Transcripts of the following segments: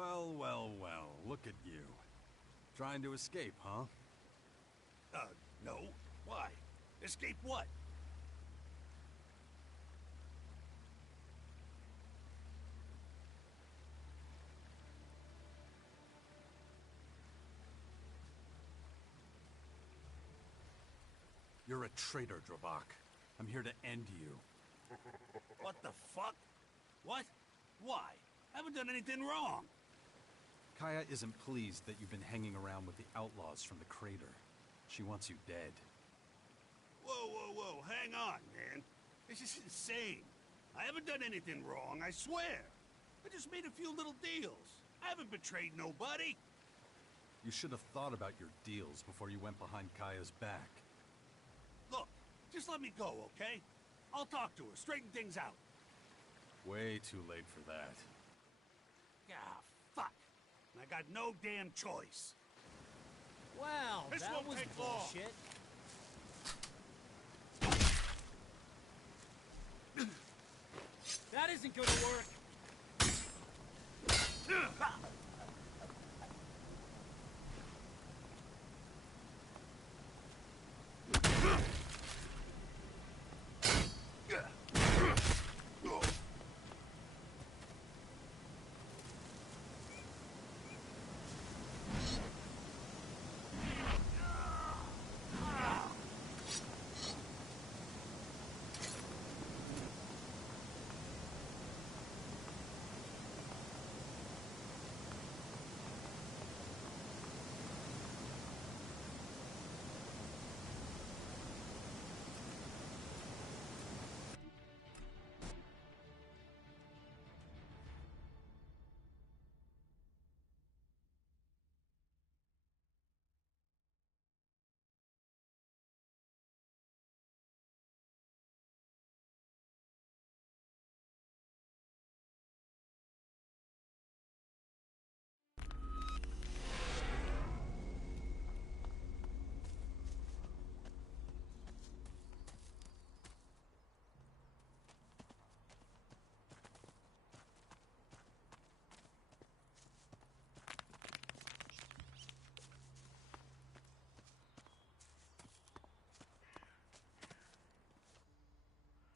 Well, well, well, look at you. Trying to escape, huh? No. Why? Escape what? You're a traitor, Dravok. I'm here to end you. What the fuck? What? Why? I haven't done anything wrong. Kaya isn't pleased that you've been hanging around with the outlaws from the crater. She wants you dead. Whoa, hang on, man. This is insane. I haven't done anything wrong, I swear. I just made a few little deals. I haven't betrayed nobody. You should have thought about your deals before you went behind Kaya's back. Look, just let me go, okay? I'll talk to her, straighten things out. Way too late for that. Ah, fuck. I got no damn choice. Wow, This that won't was take long. bullshit. That isn't gonna work.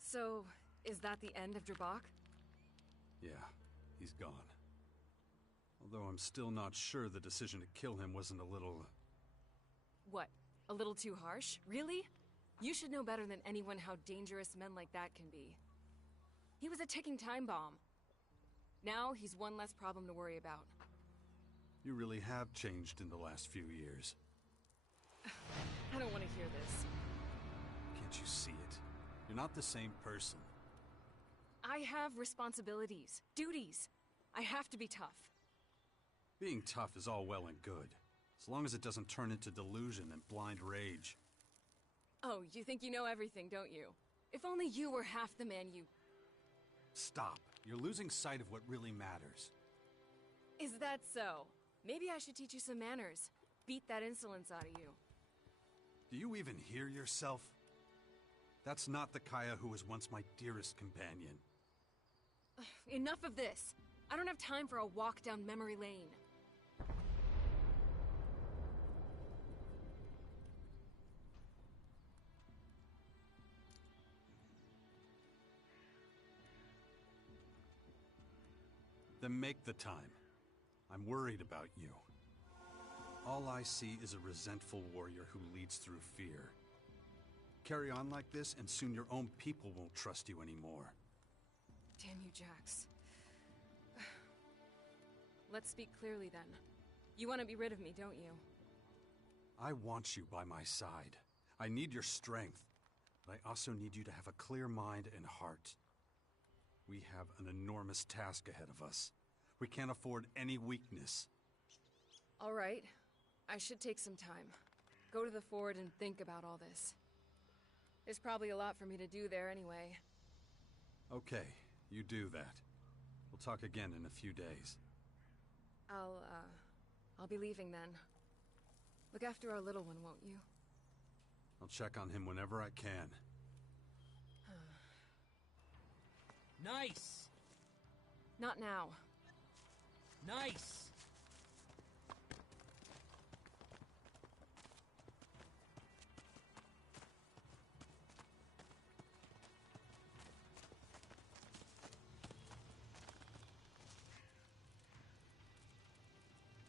So, is that the end of Dravok? Yeah, he's gone. Although I'm still not sure the decision to kill him wasn't a little... What? A little too harsh? Really? You should know better than anyone how dangerous men like that can be. He was a ticking time bomb. Now, he's one less problem to worry about. You really have changed in the last few years. I don't want to hear this. Can't you see it? You're not the same person. I have responsibilities, duties. I have to be tough. Being tough is all well and good, as long as it doesn't turn into delusion and blind rage. Oh, you think you know everything, don't you? If only you were half the man you... Stop. You're losing sight of what really matters. Is that so? Maybe I should teach you some manners. Beat that insolence out of you. Do you even hear yourself? That's not the Kaya who was once my dearest companion. Enough of this. I don't have time for a walk down memory lane. Then make the time. I'm worried about you. All I see is a resentful warrior who leads through fear. Carry on like this, and soon your own people won't trust you anymore. Damn you, Jax. Let's speak clearly then. You want to be rid of me, don't you? I want you by my side. I need your strength, but I also need you to have a clear mind and heart. We have an enormous task ahead of us. We can't afford any weakness. All right. I should take some time. Go to the fort and think about all this. There's probably a lot for me to do there anyway. Okay, you do that. We'll talk again in a few days. I'll be leaving then. Look after our little one, won't you? I'll check on him whenever I can. Nice! Not now. Nice!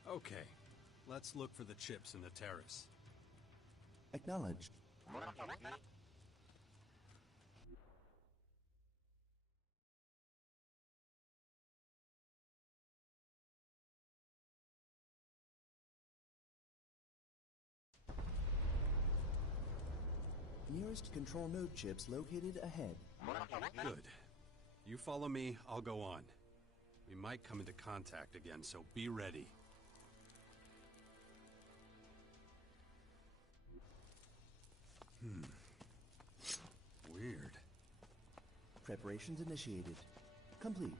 Okay, let's look for the chips in the terrace. Acknowledged. Nearest control node chips located ahead. Good. You follow me, I'll go on. We might come into contact again, so be ready. Weird. Preparations initiated. Complete.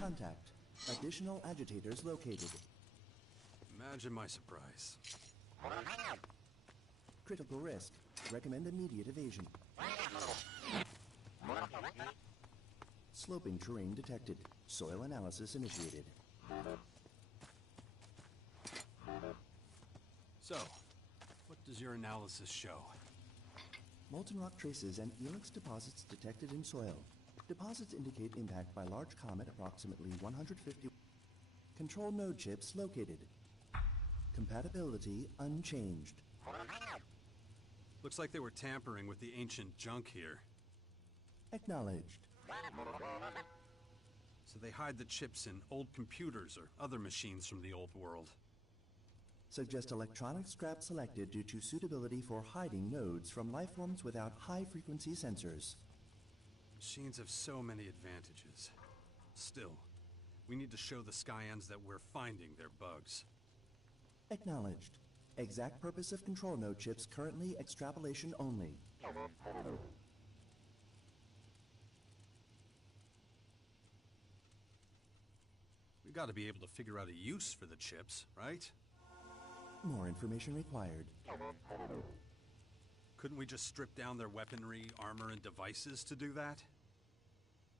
Contact. Additional agitators located. Imagine my surprise. Critical risk. Recommend immediate evasion. Sloping terrain detected. Soil analysis initiated. So, what does your analysis show? Molten rock traces and helix deposits detected in soil. Deposits indicate impact by large comet approximately 150. Control node chips located. Compatibility unchanged. Looks like they were tampering with the ancient junk here. Acknowledged. So they hide the chips in old computers or other machines from the old world. Suggest electronic scrap selected due to suitability for hiding nodes from lifeforms without high-frequency sensors. Machines have so many advantages. Still, we need to show the Skyans that we're finding their bugs. Acknowledged. Exact purpose of control node chips currently extrapolation only. We gotta be able to figure out a use for the chips, right? More information required. Couldn't we just strip down their weaponry, armor, and devices to do that?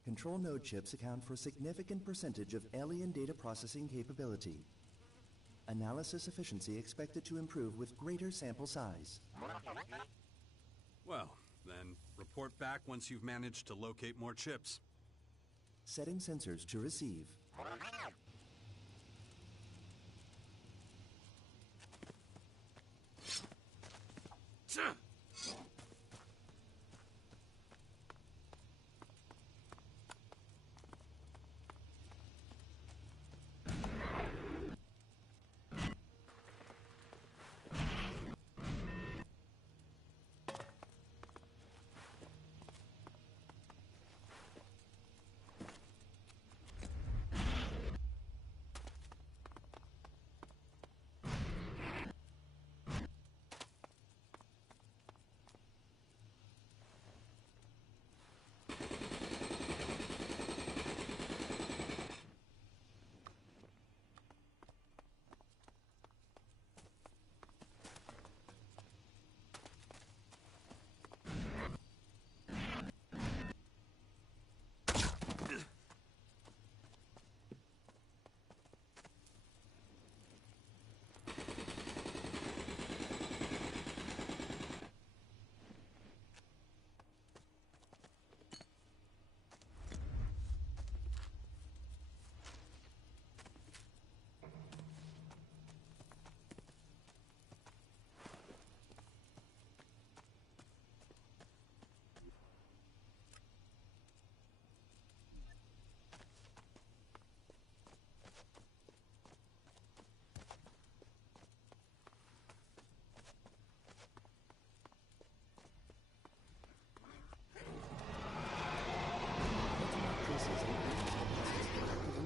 Control node chips account for a significant percentage of alien data processing capability. Analysis efficiency expected to improve with greater sample size. Well, then report back once you've managed to locate more chips. Setting sensors to receive.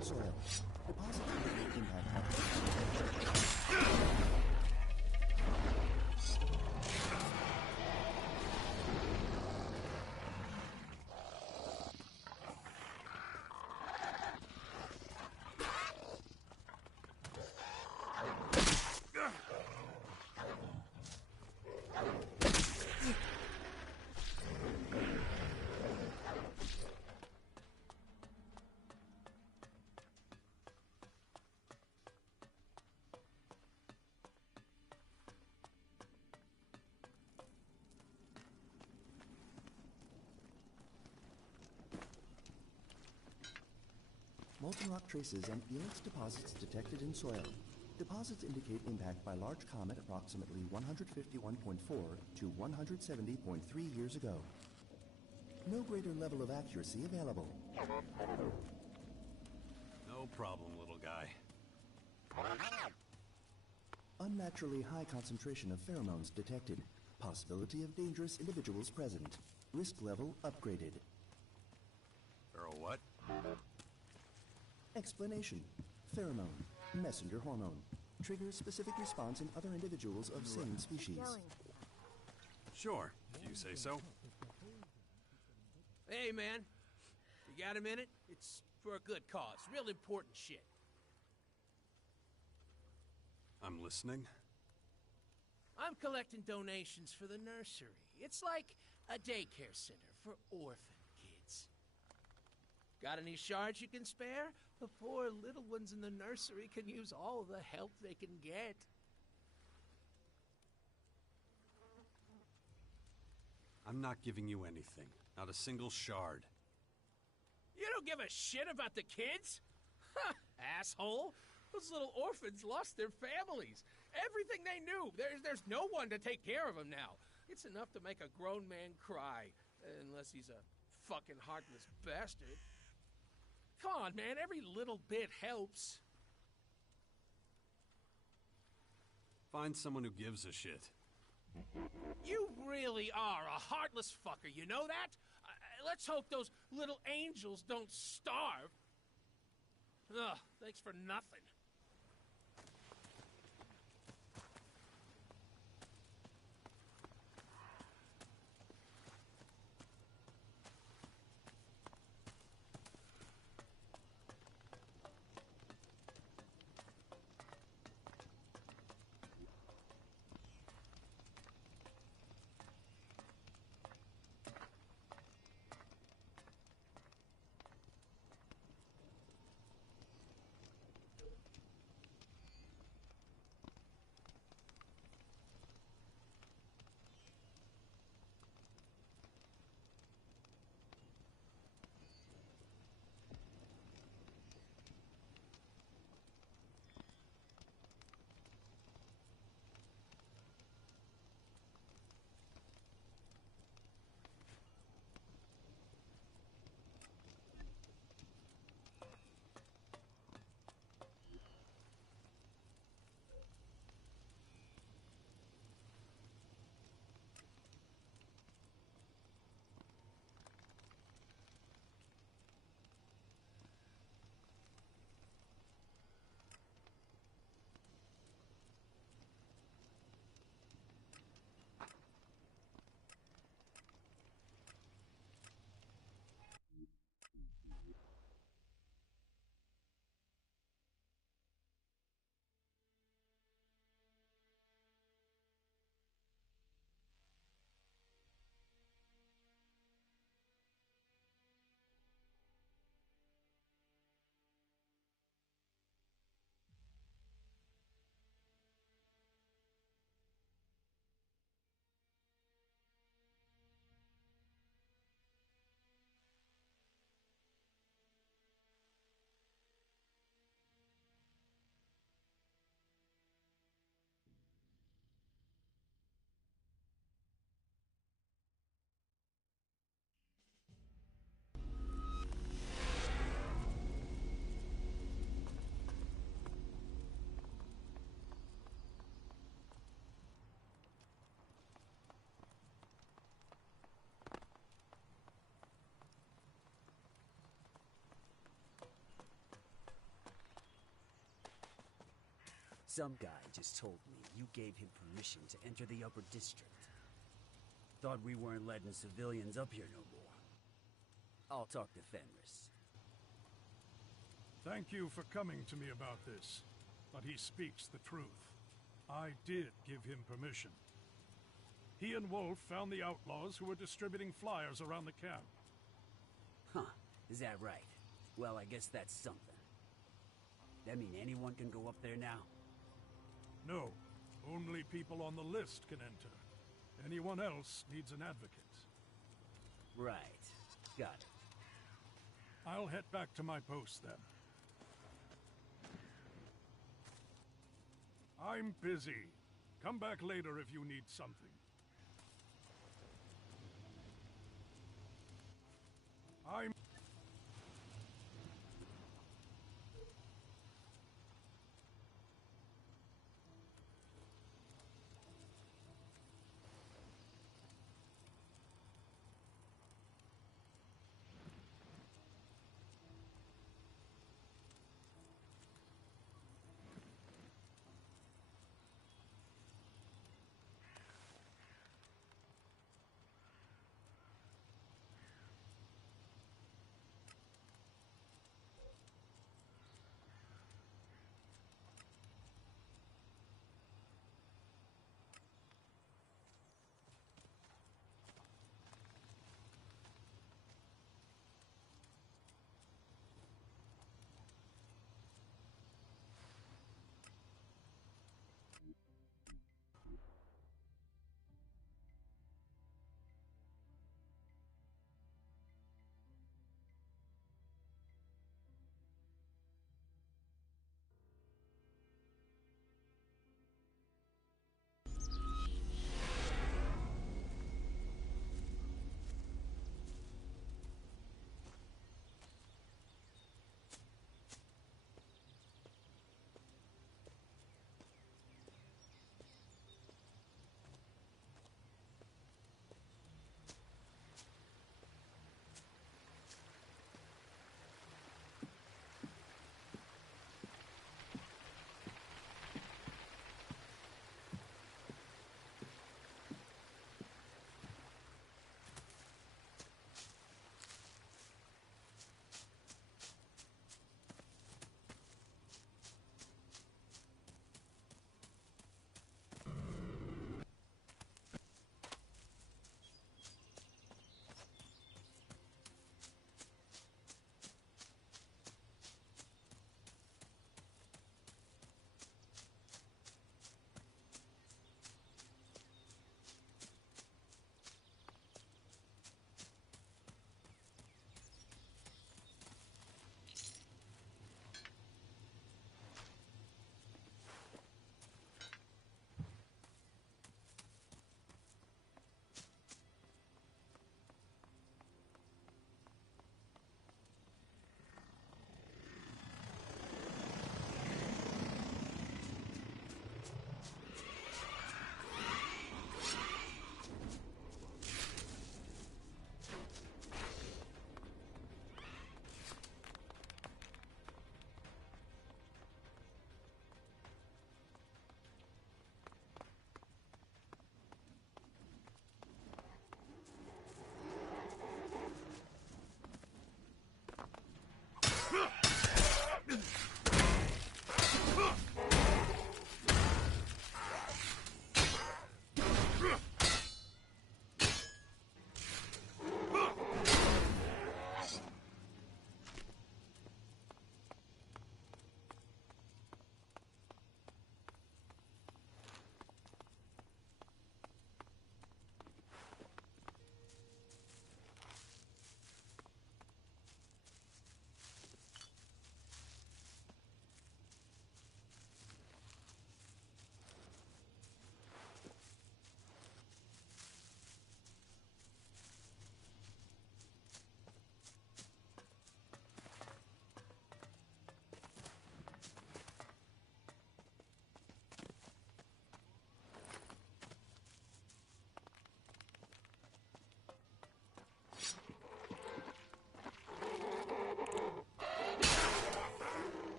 Soil. Deposit impact. Molten rock traces and Elix deposits detected in soil. Deposits indicate impact by large comet approximately 151.4 to 170.3 years ago. No greater level of accuracy available. No problem, little guy. Unnaturally high concentration of pheromones detected. Possibility of dangerous individuals present. Risk level upgraded. Or what? Explanation. Pheromone. Messenger hormone. Triggers specific response in other individuals of same species. Sure, if you say so. Hey, man. You got a minute? It's for a good cause. Real important shit. I'm listening. I'm collecting donations for the nursery. It's like a daycare center for orphan kids. Got any shards you can spare? The poor little ones in the nursery can use all the help they can get. I'm not giving you anything. Not a single shard. You don't give a shit about the kids? Ha! Asshole! Those little orphans lost their families. Everything they knew. There's no one to take care of them now. It's enough to make a grown man cry. Unless he's a fucking heartless bastard. Come on, man. Every little bit helps. Find someone who gives a shit. You really are a heartless fucker, you know that? Let's hope those little angels don't starve. Ugh, thanks for nothing. Some guy just told me you gave him permission to enter the Upper District. Thought we weren't letting civilians up here no more. I'll talk to Fenris. Thank you for coming to me about this, but he speaks the truth. I did give him permission. He and Wolf found the outlaws who were distributing flyers around the camp. Huh, is that right? Well, I guess that's something. That mean anyone can go up there now? No, only people on the list can enter. Anyone else needs an advocate. Right, got it. I'll head back to my post then. I'm busy. Come back later if you need something. I'm...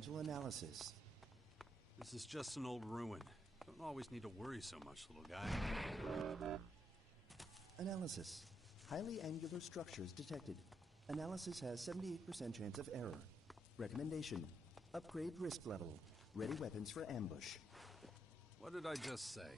environmental analysis. This is just an old ruin. Don't always need to worry so much, little guy. Analysis. Highly angular structures detected. Analysis has 78% chance of error. Recommendation. Upgrade risk level. Ready weapons for ambush. What did I just say?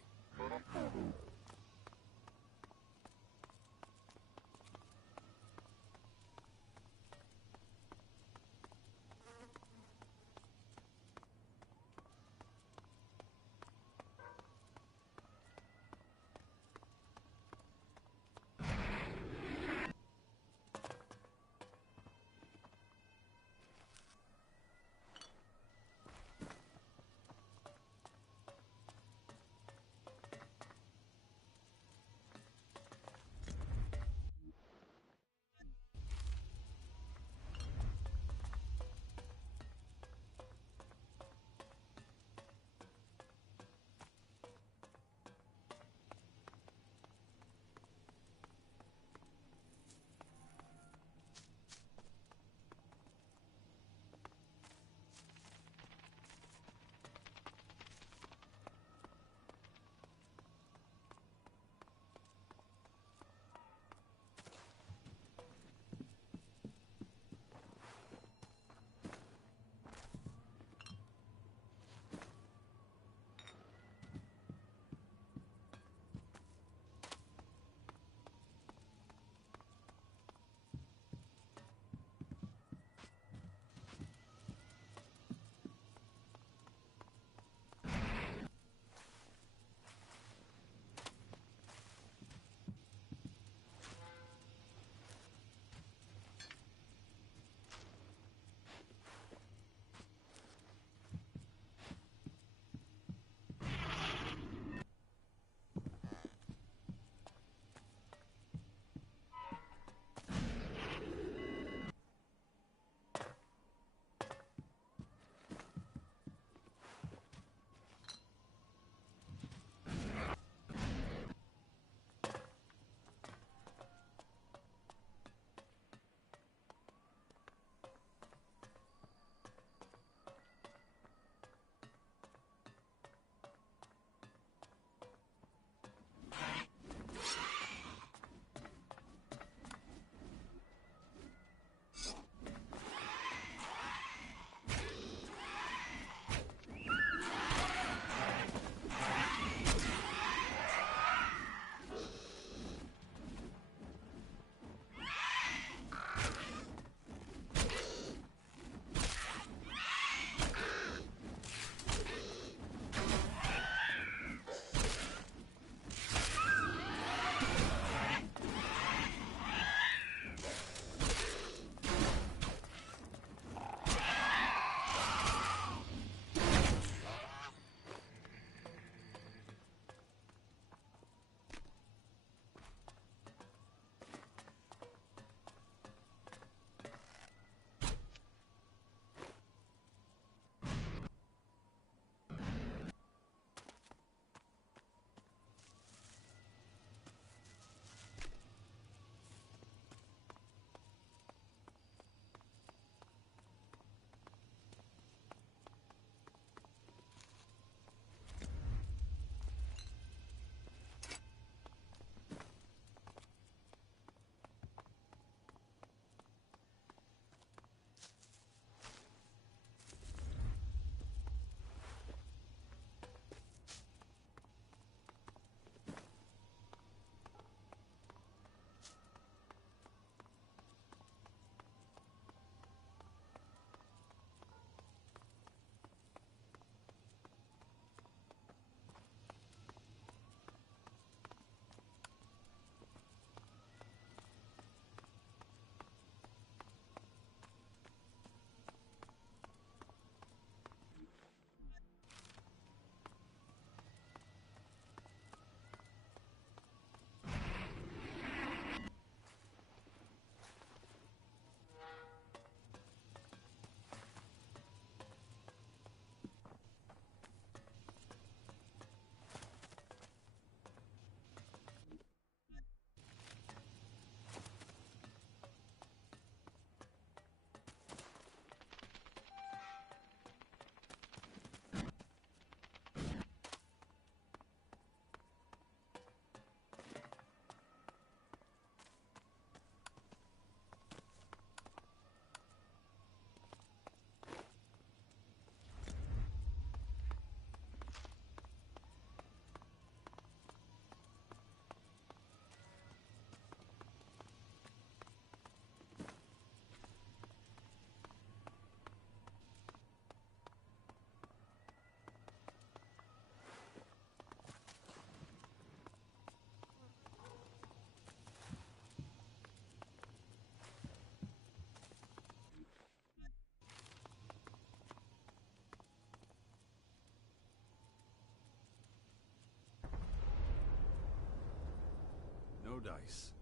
No dice.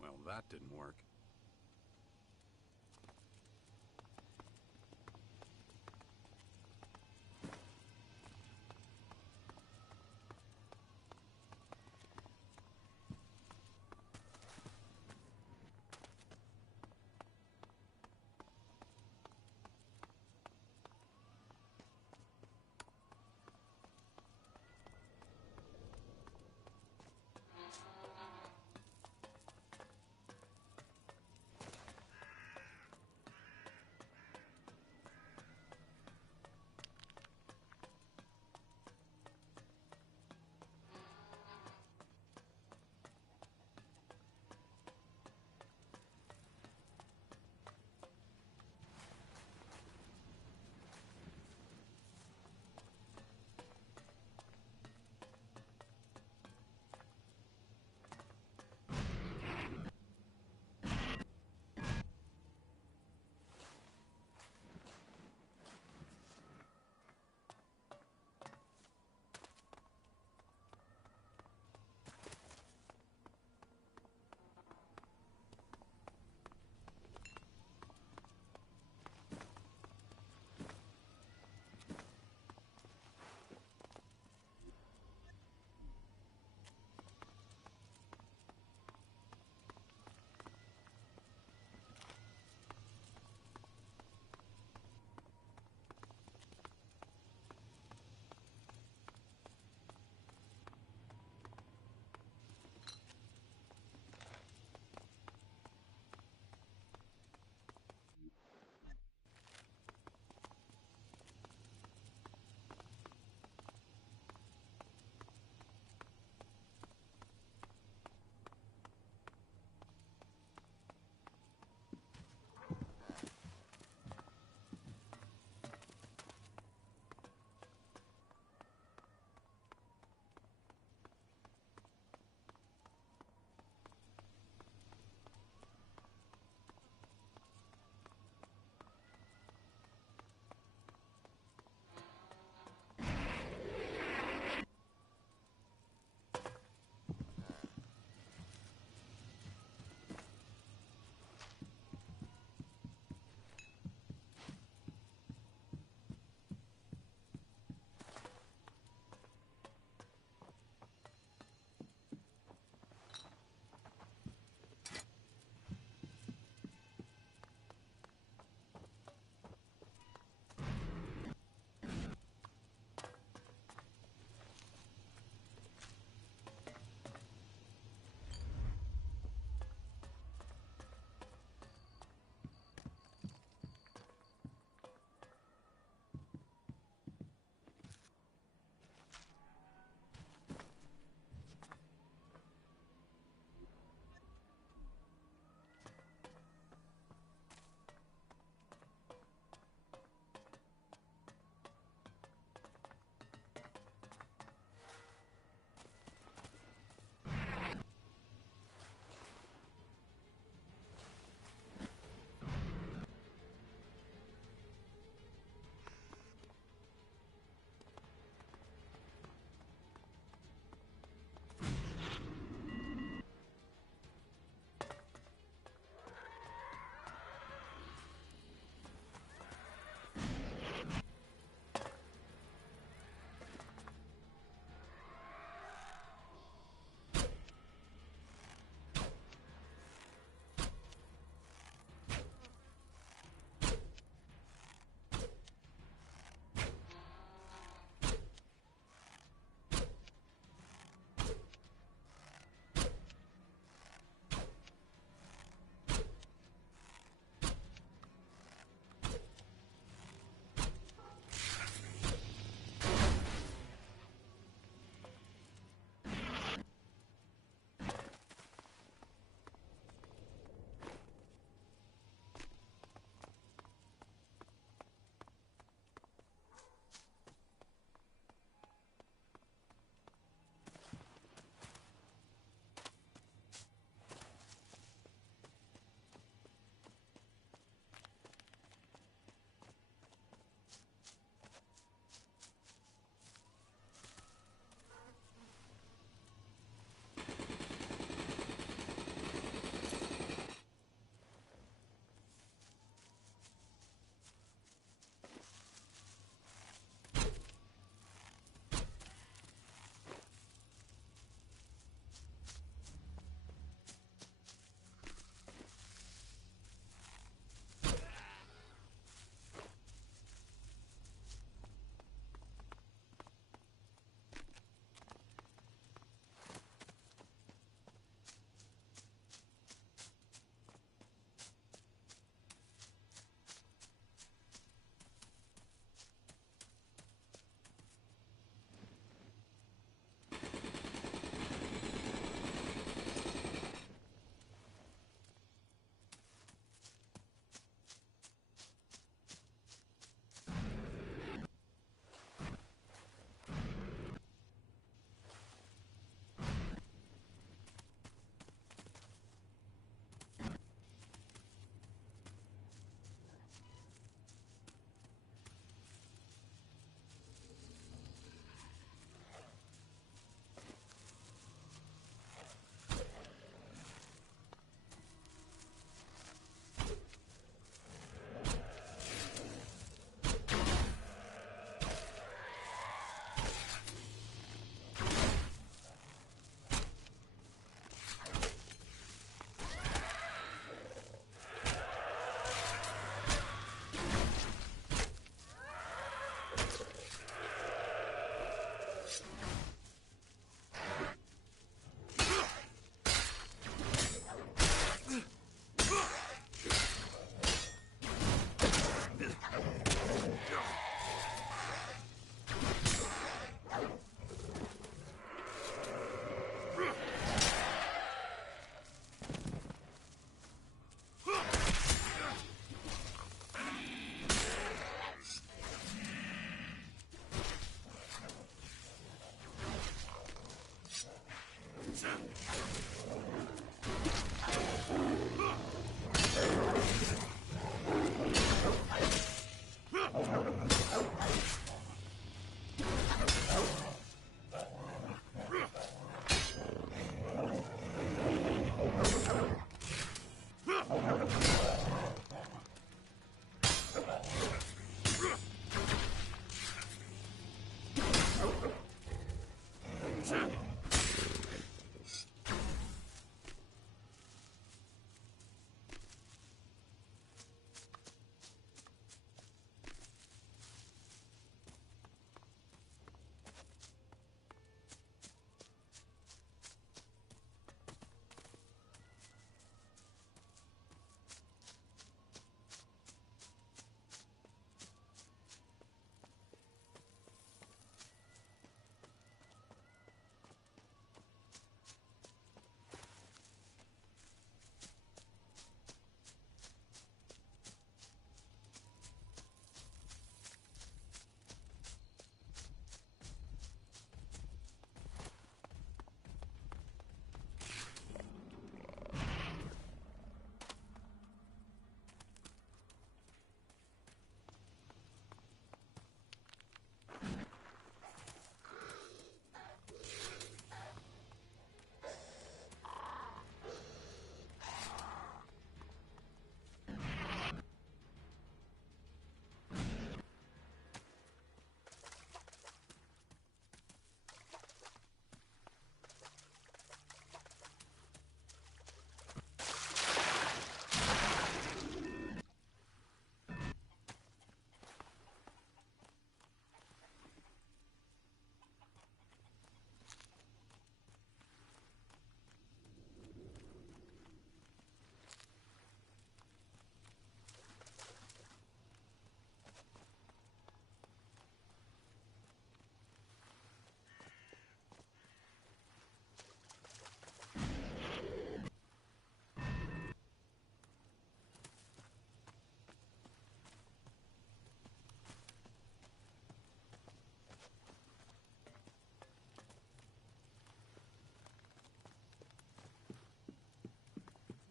Well, that didn't work.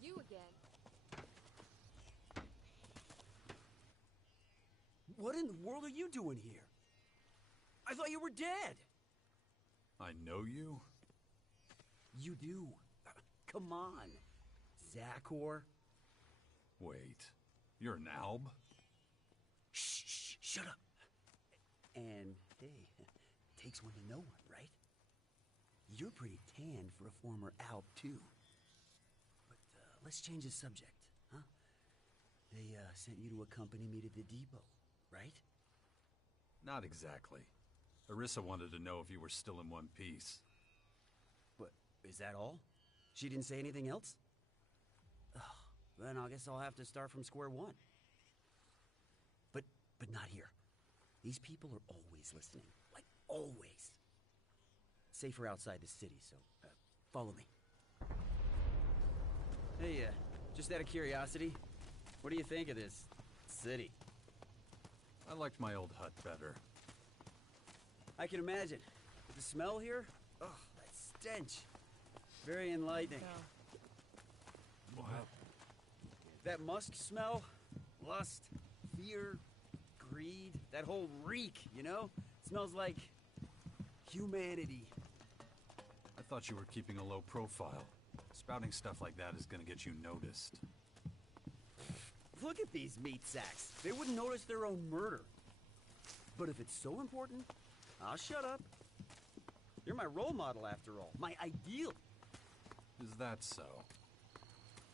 You again. What in the world are you doing here? I thought you were dead. I know you? You do. Come on. Zachor. Wait, you're an Alb? Shh, shut up. And, hey, takes one to know one, right? You're pretty tan for a former Alb, too. But, let's change the subject, huh? They, sent you to accompany me to the depot, right? Not exactly. Arissa wanted to know if you were still in one piece. But, is that all? She didn't say anything else? Ugh, then I guess I'll have to start from square one. But not here. These people are always listening. Like, always. Safer outside the city, so, follow me. Hey, just out of curiosity, what do you think of this city? I liked my old hut better. I can imagine. The smell here? Ugh, that stench. Very enlightening. What? That musk smell? Lust, fear, greed, that whole reek, you know? Smells like humanity. I thought you were keeping a low profile. Spouting stuff like that is gonna get you noticed. Look at these meat sacks. They wouldn't notice their own murder. But if it's so important, I'll shut up. You're my role model, after all. My ideal. Is that so?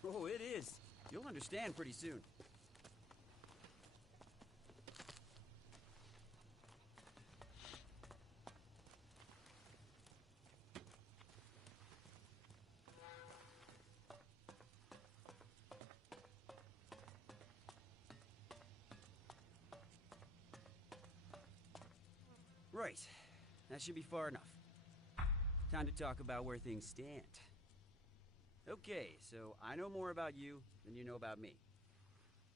Oh, it is. You'll understand pretty soon. Right. That should be far enough. Time to talk about where things stand. Okay, so I know more about you than you know about me.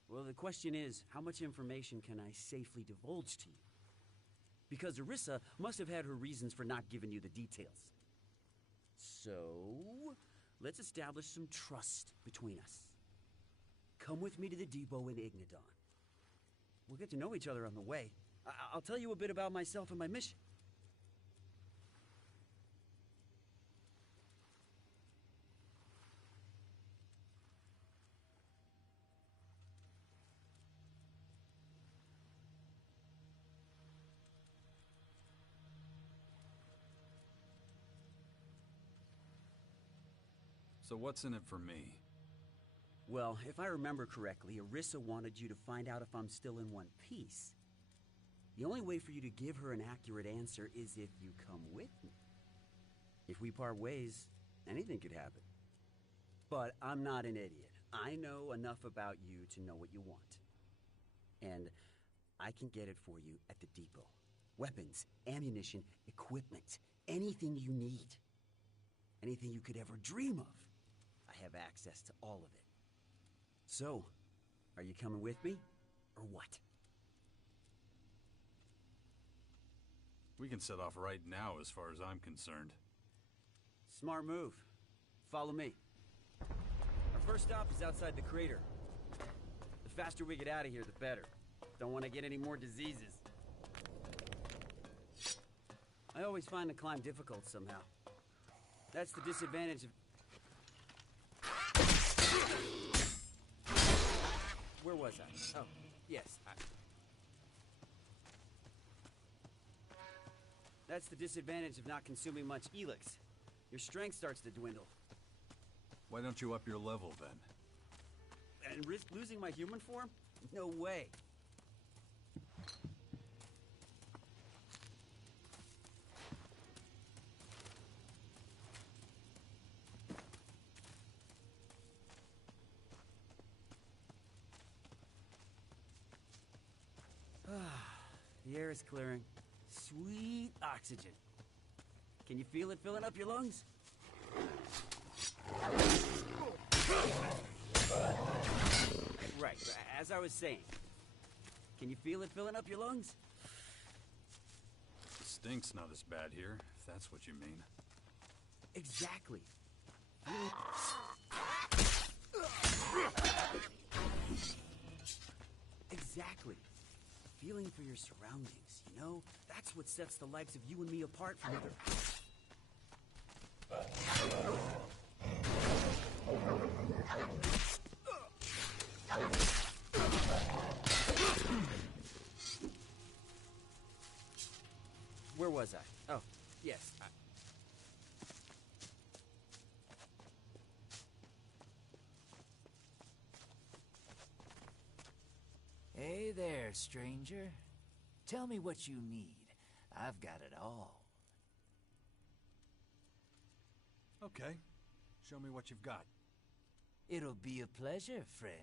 Well, the question is, how much information can I safely divulge to you? Because Arissa must have had her reasons for not giving you the details. So, let's establish some trust between us. Come with me to the depot in Ignadon. We'll get to know each other on the way. I'll tell you a bit about myself and my mission. So what's in it for me? Well, if I remember correctly, Arissa wanted you to find out if I'm still in one piece. The only way for you to give her an accurate answer is if you come with me. If we part ways, anything could happen. But I'm not an idiot. I know enough about you to know what you want. And I can get it for you at the depot. Weapons, ammunition, equipment, anything you need. Anything you could ever dream of. I have access to all of it. So, are you coming with me, or what? We can set off right now as far as I'm concerned. Smart move. Follow me. Our first stop is outside the crater. The faster we get out of here, the better. Don't want to get any more diseases. I always find the climb difficult somehow. That's the disadvantage of... Where was I? Oh, yes. That's the disadvantage of not consuming much Elix. Your strength starts to dwindle. Why don't you up your level, then? And risk losing my human form? No way. The air is clearing. Sweet oxygen. Can you feel it filling up your lungs? Right, as I was saying. Can you feel it filling up your lungs? The stink's not as bad here, if that's what you mean. Exactly. Feeling for your surroundings, you know? That's what sets the likes of you and me apart from other... Where was I? Oh, yes. Hey there, stranger. Tell me what you need. I've got it all. Okay. Show me what you've got. It'll be a pleasure, friend.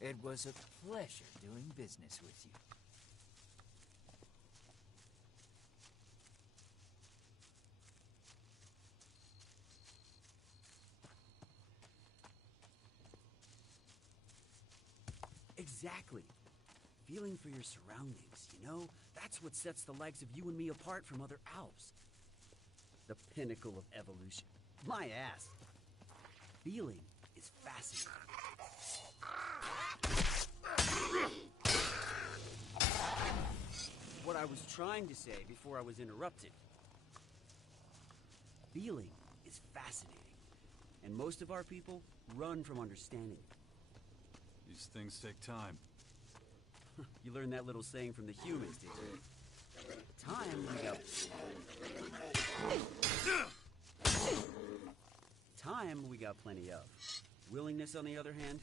It was a pleasure doing business with you. Exactly. Feeling for your surroundings, you know? That's what sets the likes of you and me apart from other Alps. The pinnacle of evolution. My ass. Feeling is fascinating. What I was trying to say before I was interrupted. Feeling is fascinating. And most of our people run from understanding it. These things take time. You learned that little saying from the humans, did you? Time we got plenty of. Willingness, on the other hand,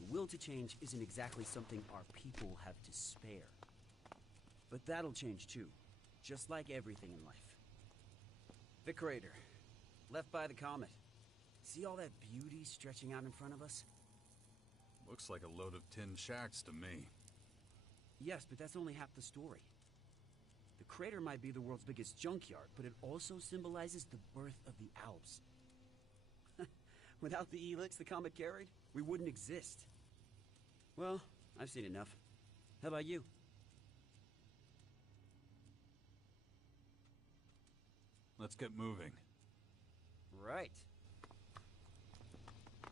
the will to change isn't exactly something our people have to spare. But that'll change too, just like everything in life. The crater, left by the comet. See all that beauty stretching out in front of us? Looks like a load of tin shacks to me. Yes, but that's only half the story. The crater might be the world's biggest junkyard, but it also symbolizes the birth of the Alps. Without the helix the comet carried, we wouldn't exist. Well, I've seen enough. How about you? Let's get moving. Right.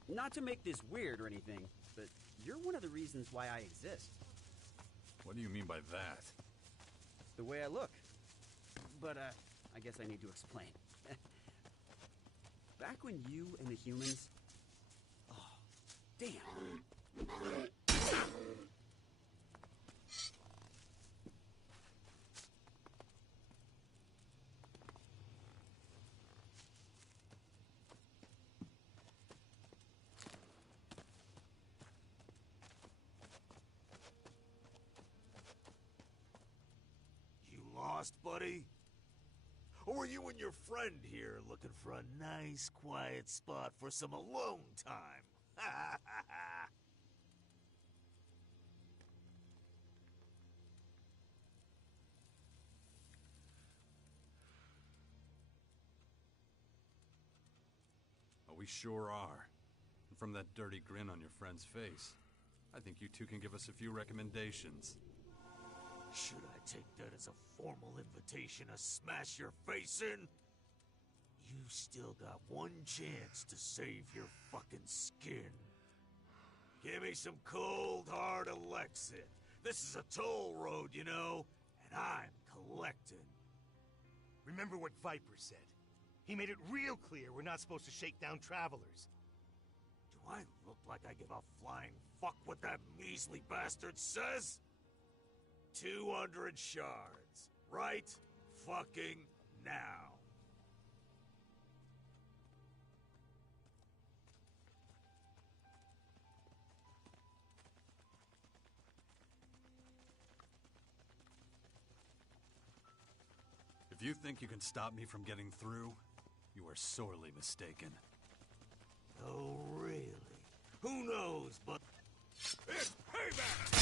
Not to make this weird or anything, but you're one of the reasons why I exist. What do you mean by that? The way I look. But, I guess I need to explain. Back when you and the humans... Oh, damn. Lost, buddy? Or were you and your friend here looking for a nice, quiet spot for some alone time? we sure are. And from that dirty grin on your friend's face, I think you two can give us a few recommendations. Should I take that as a formal invitation to smash your face in? You still got one chance to save your fucking skin. Give me some cold, hard Alexit. This is a toll road, you know, and I'm collecting. Remember what Viper said. He made it real clear we're not supposed to shake down travelers. Do I look like I give a flying fuck what that measly bastard says? 200 shards. Right fucking now. If you think you can stop me from getting through, you are sorely mistaken. Oh, really? Who knows, but... It's payback!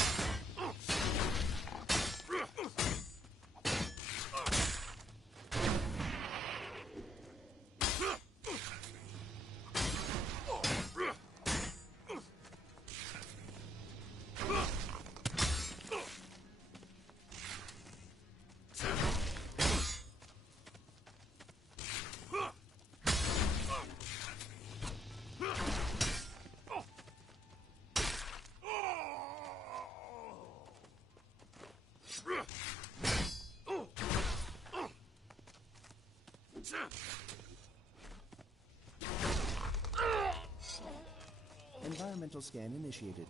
Environmental scan initiated.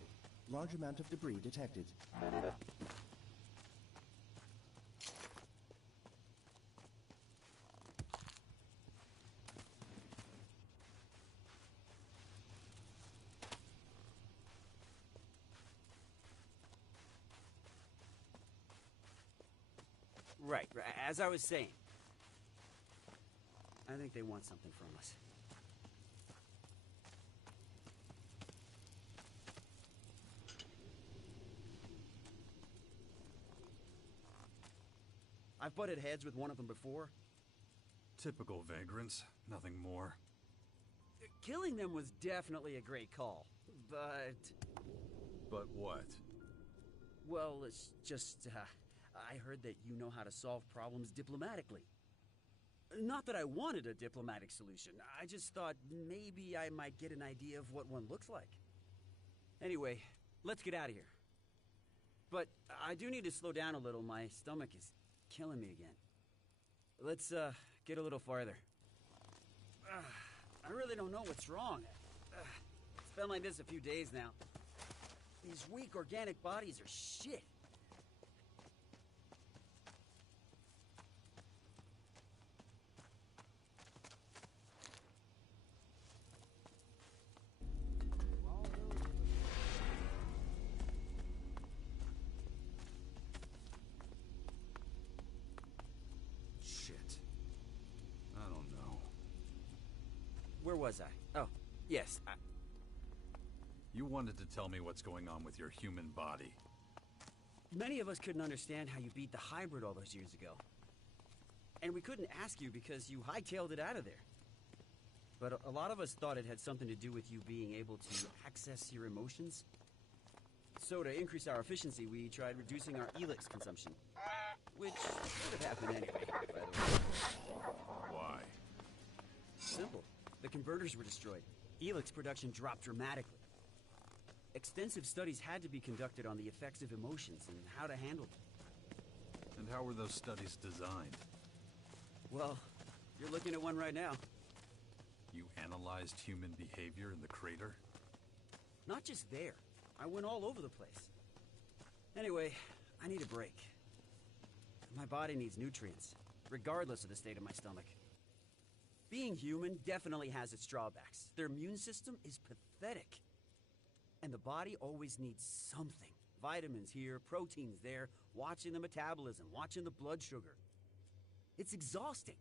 Large amount of debris detected. Right, as I was saying. I think they want something from us. I've butted heads with one of them before. Typical vagrants, nothing more. Killing them was definitely a great call, but... But what? Well, it's just, I heard that you know how to solve problems diplomatically. Not that I wanted a diplomatic solution, I just thought maybe I might get an idea of what one looks like. Anyway, let's get out of here. But I do need to slow down a little, my stomach is killing me again. Let's, get a little farther. I really don't know what's wrong. It's been like this a few days now. These weak organic bodies are shit. Where was I? Oh, yes, You wanted to tell me what's going on with your human body. Many of us couldn't understand how you beat the hybrid all those years ago. And we couldn't ask you because you hightailed it out of there. But a lot of us thought it had something to do with you being able to access your emotions. So to increase our efficiency, we tried reducing our Elix consumption. Which would have happened anyway, by the way. Why? Simple. The converters were destroyed. Elix production dropped dramatically. Extensive studies had to be conducted on the effects of emotions and how to handle them. And how were those studies designed? Well, you're looking at one right now. You analyzed human behavior in the crater? Not just there. I went all over the place. Anyway, I need a break. My body needs nutrients, regardless of the state of my stomach. Being human definitely has its drawbacks. Their immune system is pathetic. And the body always needs something. Vitamins here, proteins there, watching the metabolism, watching the blood sugar. It's exhausting.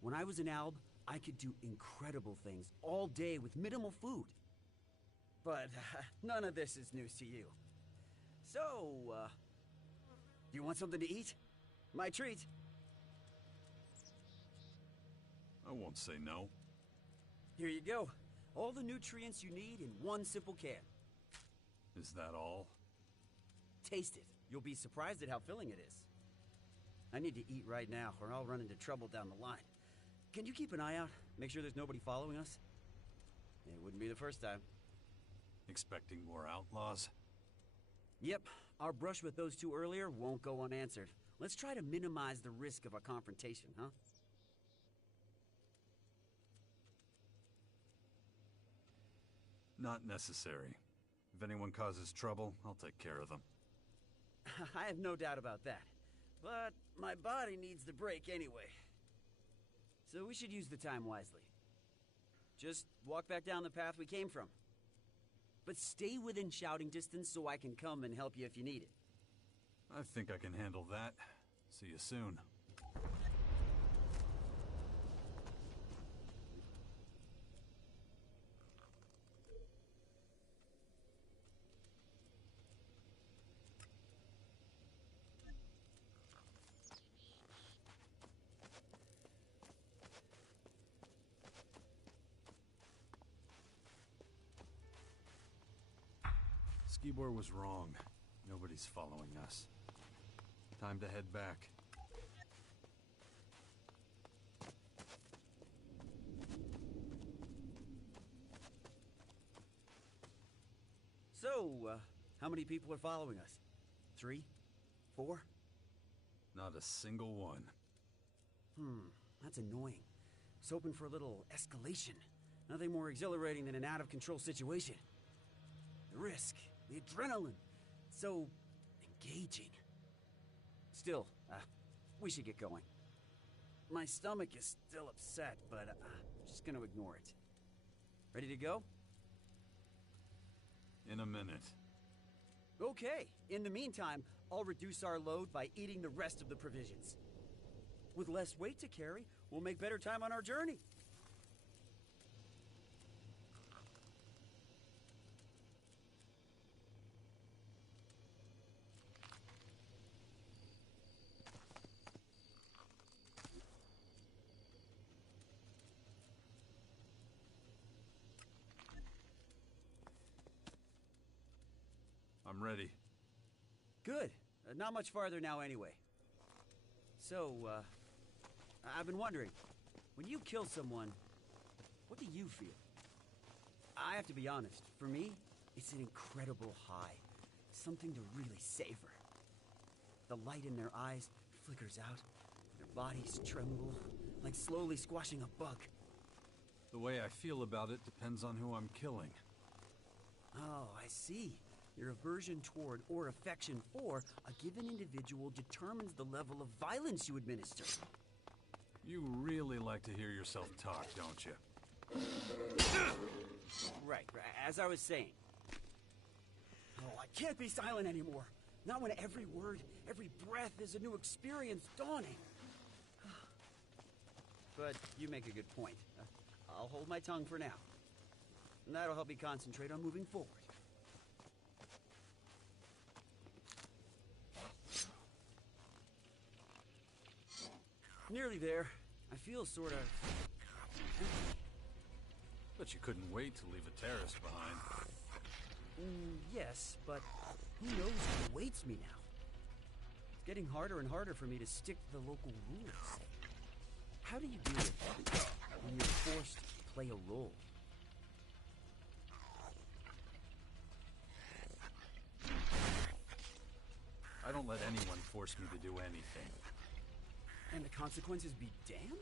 When I was in Alb, I could do incredible things all day with minimal food. But none of this is news to you. So, do you want something to eat? My treat. I won't say no. Here you go. All the nutrients you need in one simple can. Is that all? Taste it. You'll be surprised at how filling it is. I need to eat right now, or I'll run into trouble down the line. Can you keep an eye out? Make sure there's nobody following us? It wouldn't be the first time. Expecting more outlaws? Yep. Our brush with those two earlier won't go unanswered. Let's try to minimize the risk of a confrontation, huh? Not necessary. If anyone causes trouble, I'll take care of them. I have no doubt about that. But my body needs the break anyway. So we should use the time wisely. Just walk back down the path we came from. But stay within shouting distance so I can come and help you if you need it. I think I can handle that. See you soon. Skibor was wrong. Nobody's following us. Time to head back. So, how many people are following us? 3? 4? Not a single one. That's annoying. I was hoping for a little escalation. Nothing more exhilarating than an out-of-control situation. The risk, the adrenaline, so engaging. Still, we should get going. My stomach is still upset, but I'm just gonna ignore it. Ready to go? In a minute. Okay. In the meantime, I'll reduce our load by eating the rest of the provisions. With less weight to carry, we'll make better time on our journey. I'm ready. Good. Not much farther now anyway. So, I've been wondering, when you kill someone, what do you feel? I have to be honest, for me, it's an incredible high. Something to really savor. The light in their eyes flickers out, their bodies tremble, like slowly squashing a bug. The way I feel about it depends on who I'm killing. Oh, I see. Your aversion toward or affection for a given individual determines the level of violence you administer. You really like to hear yourself talk, don't you? Right, as I was saying. Oh, I can't be silent anymore. Not when every word, every breath is a new experience dawning. But you make a good point. I'll hold my tongue for now. And that'll help me concentrate on moving forward. Nearly there. I feel sort of empty. But you couldn't wait to leave a terrace behind. Yes, but who knows what awaits me now? It's getting harder and harder for me to stick to the local rules. How do you deal with that when you're forced to play a role? I don't let anyone force me to do anything. And the consequences be damned?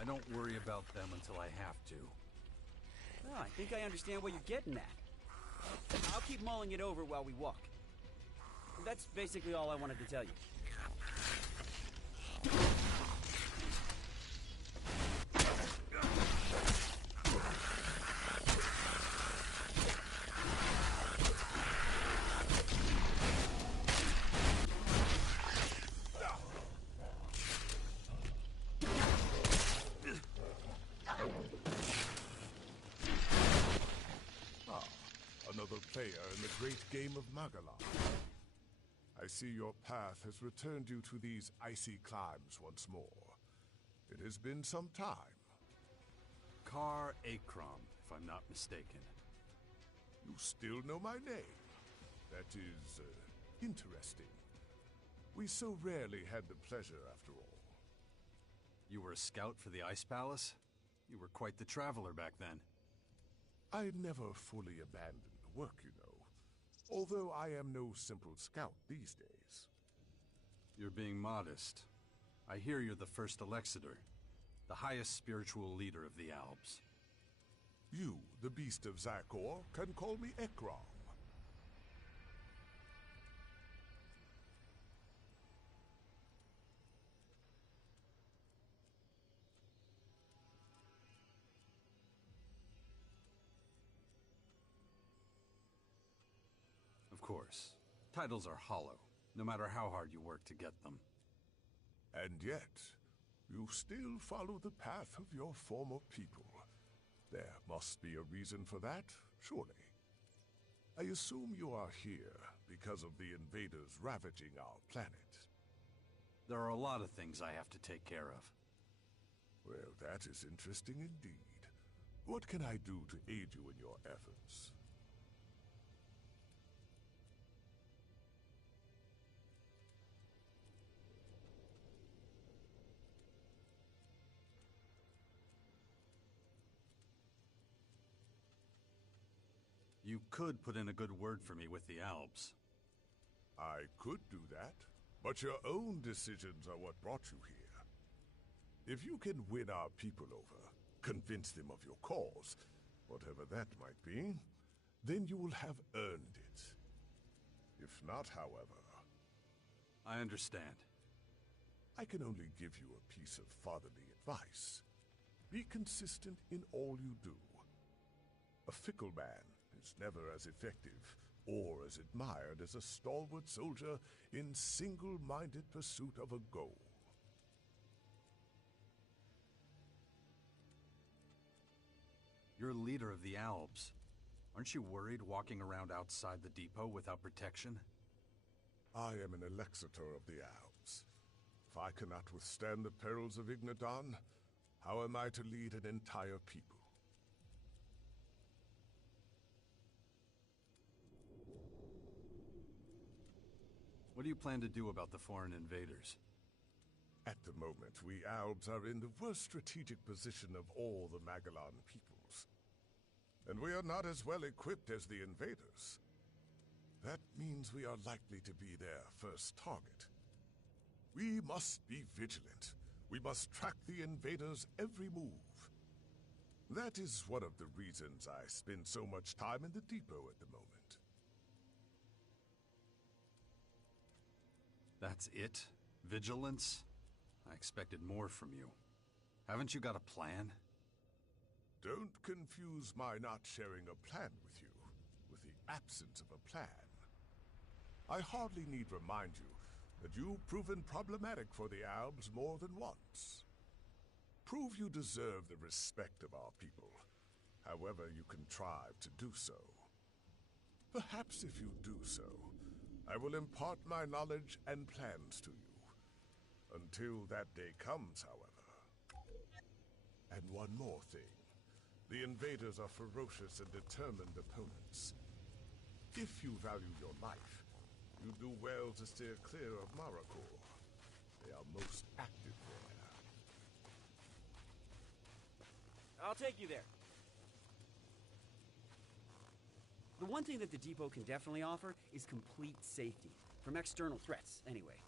I don't worry about them until I have to. Oh, I think I understand what you're getting at. I'll keep mulling it over while we walk. That's basically all I wanted to tell you. Another player in the great game of Magalar. I see your path has returned you to these icy climes once more. It has been some time. Kar Akram, if I'm not mistaken. You still know my name. That is, interesting. We so rarely had the pleasure, after all. You were a scout for the Ice Palace? You were quite the traveler back then. I never fully abandoned the work, you know. Although I am no simple scout these days. You're being modest. I hear you're the first Alexander, the highest spiritual leader of the Albs. You, the beast of Xacor, can call me Ekram. Of course. Titles are hollow, no matter how hard you work to get them. And yet, you still follow the path of your former people. There must be a reason for that, surely. I assume you are here because of the invaders ravaging our planet. There are a lot of things I have to take care of. Well, that is interesting indeed. What can I do to aid you in your efforts? You could put in a good word for me with the Albs. I could do that, but your own decisions are what brought you here. If you can win our people over, convince them of your cause, whatever that might be, then you will have earned it. If not, however... I understand. I can only give you a piece of fatherly advice. Be consistent in all you do. A fickle man is never as effective or as admired as a stalwart soldier in single-minded pursuit of a goal. You're leader of the Albs. Aren't you worried walking around outside the depot without protection? I am an Alexator of the Albs. If I cannot withstand the perils of Ignadan, how am I to lead an entire people? What do you plan to do about the foreign invaders? At the moment, we Albs are in the worst strategic position of all the Magellan peoples. And we are not as well equipped as the invaders. That means we are likely to be their first target. We must be vigilant. We must track the invaders' every move. That is one of the reasons I spend so much time in the depot at the moment. That's it? Vigilance? I expected more from you. Haven't you got a plan? Don't confuse my not sharing a plan with you with the absence of a plan. I hardly need remind you that you've proven problematic for the Albs more than once. Prove you deserve the respect of our people, however you contrive to do so. Perhaps if you do so, I will impart my knowledge and plans to you. Until that day comes, however. And one more thing. The invaders are ferocious and determined opponents. If you value your life, you do well to steer clear of Marrakor. They are most active there. I'll take you there. The one thing that the depot can definitely offer is complete safety. From external threats, anyway.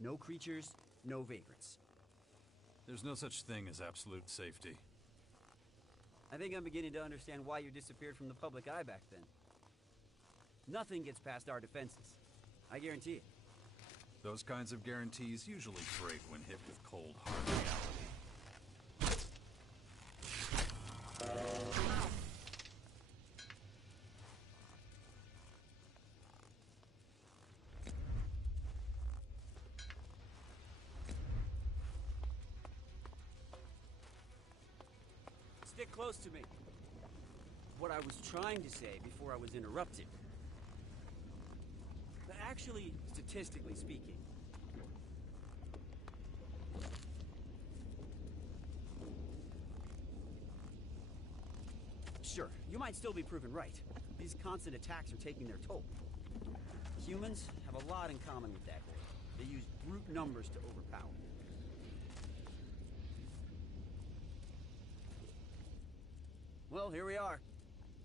No creatures, no vagrants. There's no such thing as absolute safety. I think I'm beginning to understand why you disappeared from the public eye back then. Nothing gets past our defenses. I guarantee it. Those kinds of guarantees usually break when hit with cold, hard reality. Stick close to me. What I was trying to say before I was interrupted. But actually, statistically speaking, Sure, you might still be proven right. These constant attacks are taking their toll. Humans have a lot in common with that horde. They use brute numbers to overpower. Well, here we are.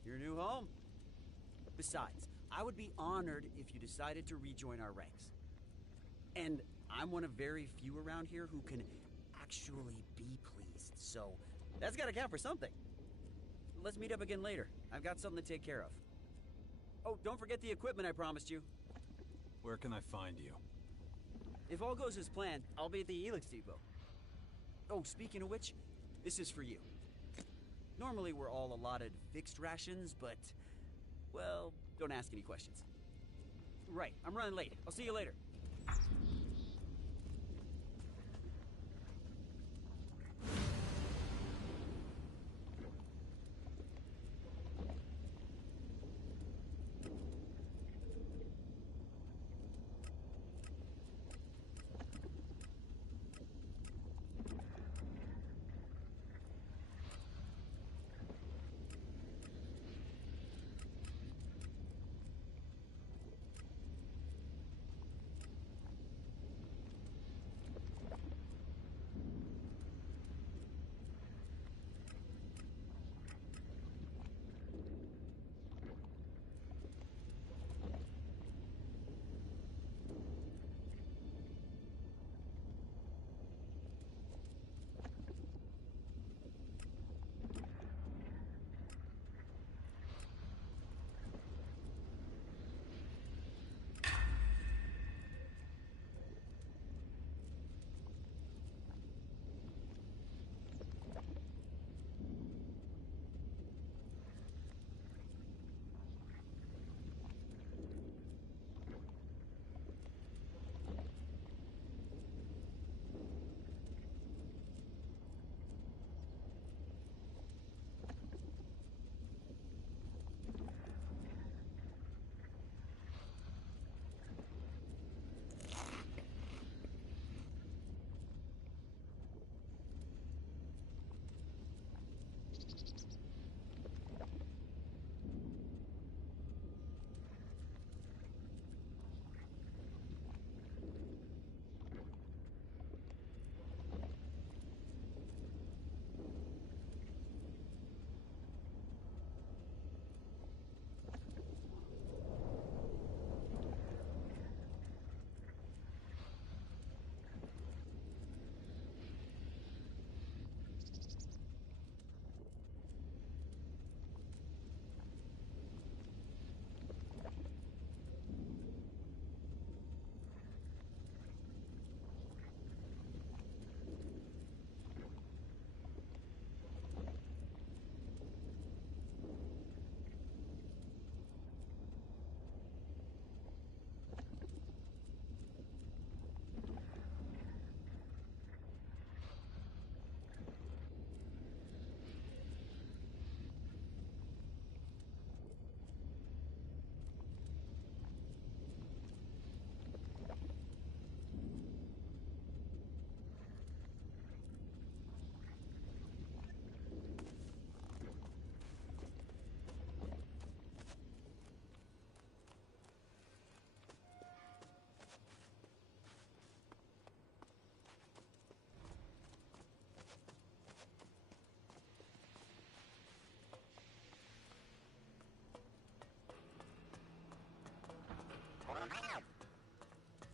Your new home. Besides, I would be honored if you decided to rejoin our ranks. And I'm one of very few around here who can actually be pleased, so that's gotta count for something. Let's meet up again later. I've got something to take care of. Oh, don't forget the equipment I promised you. Where can I find you? If all goes as planned, I'll be at the Helix Depot. Oh, speaking of which, this is for you. Normally we're all allotted fixed rations, but, well, don't ask any questions. Right, I'm running late. I'll see you later.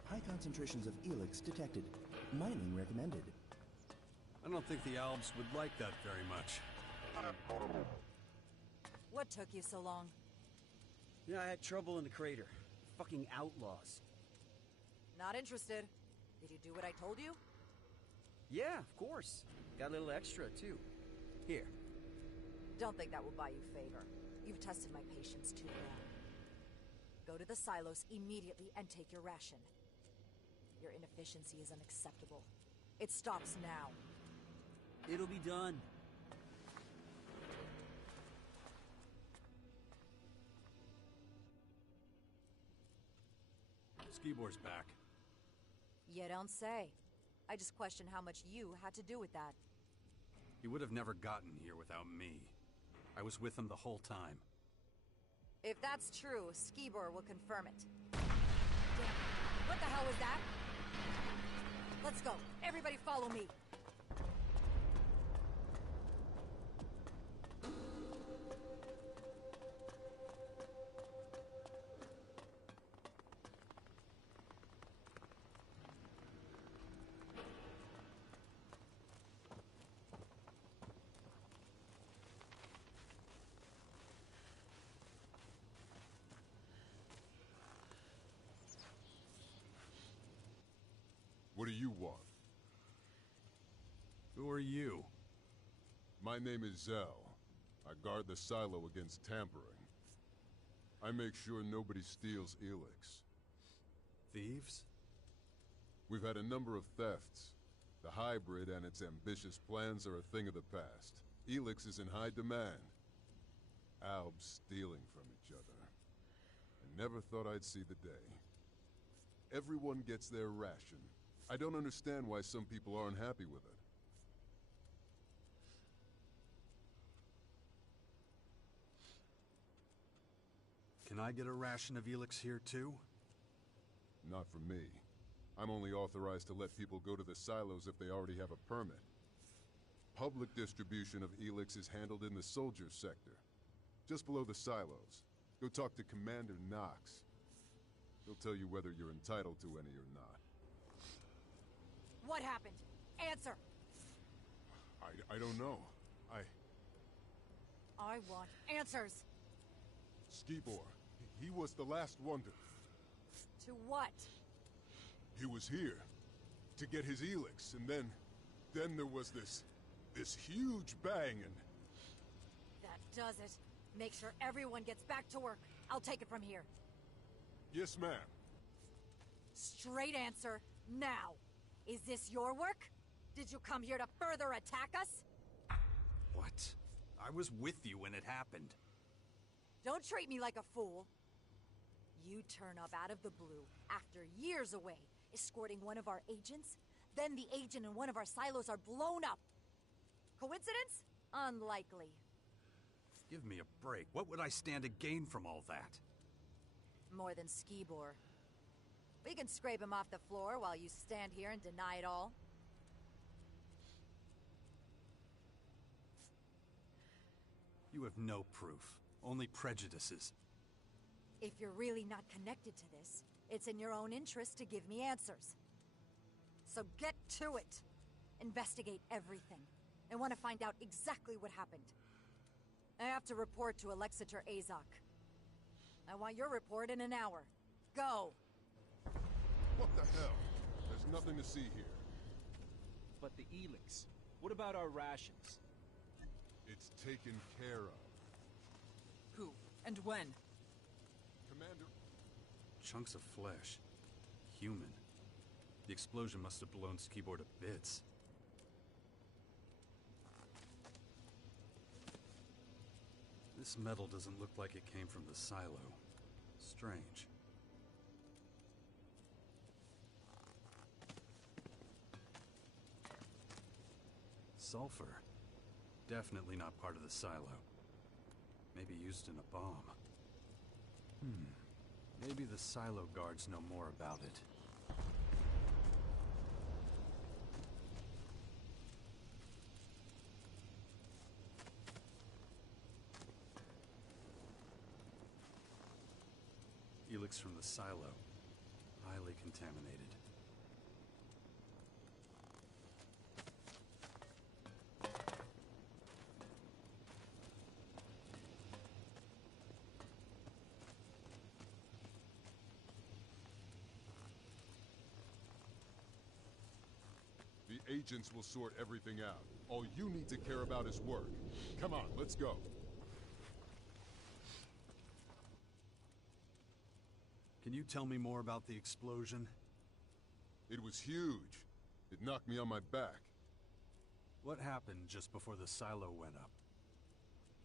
High concentrations of Elix detected. Mining recommended. I don't think the Albs would like that very much. What took you so long? Yeah, I had trouble in the crater. Fucking outlaws. Not interested. Did you do what I told you? Yeah, of course. Got a little extra, too. Here. Don't think that will buy you favor. You've tested my patience too well. Go to the silos immediately and take your ration. Your inefficiency is unacceptable. It stops now. It'll be done. Skibor's back. You don't say. I just question how much you had to do with that. He would have never gotten here without me. I was with him the whole time. If that's true, Skibor will confirm it. Damn, what the hell was that? Let's go. Everybody follow me. What do you want? Who are you? My name is Zell. I guard the silo against tampering. I make sure nobody steals Elix. Thieves? We've had a number of thefts. The hybrid and its ambitious plans are a thing of the past. Elix is in high demand. Albs stealing from each other. I never thought I'd see the day. Everyone gets their ration. I don't understand why some people aren't happy with it. Can I get a ration of Elix here too? Not for me. I'm only authorized to let people go to the silos if they already have a permit. Public distribution of Elix is handled in the soldiers sector, just below the silos. Go talk to Commander Knox. He'll tell you whether you're entitled to any or not. What happened? Answer! I don't know. I want answers! Skibor, he was the last one to... To what? He was here to get his Elix, and then there was this huge bang, and... That does it. Make sure everyone gets back to work. I'll take it from here. Yes, ma'am. Straight answer, now. Is this your work? Did you come here to further attack us? What? I was with you when it happened. Don't treat me like a fool. You turn up out of the blue, after years away, escorting one of our agents, then the agent in one of our silos are blown up. Coincidence? Unlikely. Give me a break. What would I stand to gain from all that? More than Skibor. We can scrape him off the floor while you stand here and deny it all. You have no proof. Only prejudices. If you're really not connected to this, it's in your own interest to give me answers. So get to it. Investigate everything. I want to find out exactly what happened. I have to report to Alexator Azok. I want your report in an hour. Go! What the hell? There's nothing to see here. But the Elix. What about our rations? It's taken care of. Who? And when? Commander... Chunks of flesh. Human. The explosion must have blown Skibor to bits. This metal doesn't look like it came from the silo. Strange. Sulfur. Definitely not part of the silo. Maybe used in a bomb. Maybe the silo guards know more about it. Elix from the silo. Highly contaminated. The agents will sort everything out. All you need to care about is work. Come on, let's go. Can you tell me more about the explosion? It was huge. It knocked me on my back. What happened just before the silo went up?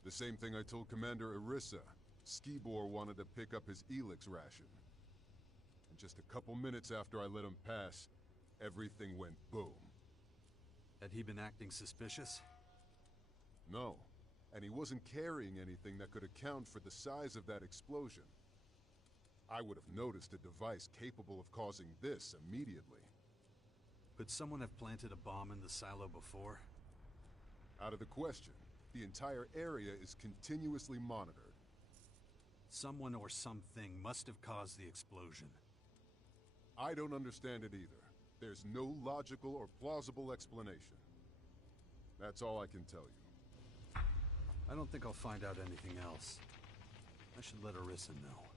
The same thing I told Commander Irissa. Skibor wanted to pick up his Elix ration. And just a couple minutes after I let him pass, everything went boom. Had he been acting suspicious? No. and he wasn't carrying anything that could account for the size of that explosion. I would have noticed a device capable of causing this immediately. Could someone have planted a bomb in the silo before? Out of the question. The entire area is continuously monitored. Someone or something must have caused the explosion. I don't understand it either. There's no logical or plausible explanation. That's all I can tell you. I don't think I'll find out anything else. I should let Orisa know.